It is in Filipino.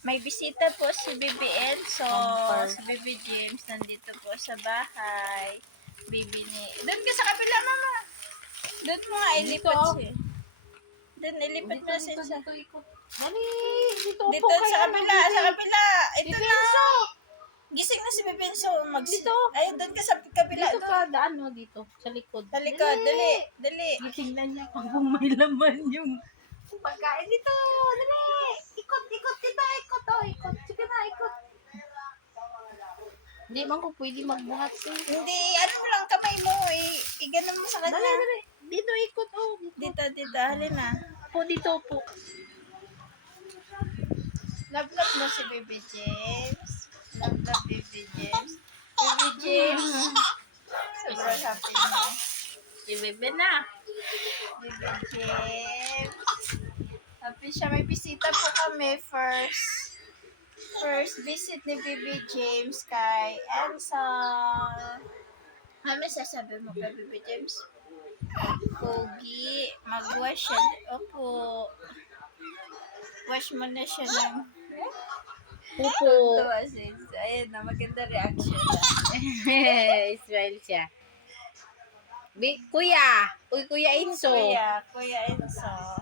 May bisita po si Bibi Enzo. Si Bibi James nandito po sa bahay. Bibi ni... Doon ka sa kabila, mama. Doon mo nga ilipat siya. Doon, ilipat mo siya. Dali, dito Dito sa kabila, sa kabila. Ito na. Gising na si Bibi Enzo. Dito. Ay, doon ka sa kabila. Dito ka, daan mo dito, sa likod. Sa likod, dali. Dali. Tingnan niya pag may laman yung pagkain dito. Dali. Ikot dito, ikot. Oh, ikot. Sige na, ikot. Hindi man ko pwede magbuhat siya. Hindi, ano mo lang kamay mo. Iganon mo sa kanya. Dali. Dito, ikot. Oh, Dito, halin na. po dito po. Love mo si Baby James. Love Baby James. Baby James. Sobrang happy mo. Ibebe na. Baby James. Happy siya. May bisita po kami. First visit ni Baby James kay Elsa. Ano sasabi mo kay Baby James? Pogi. Mag-wash siya. Opo. Wash mo na siya ng... Pupo. Ayun na, maganda reaction. Smile siya. Kuya. Uy, Kuya Inso. Kuya Enzo.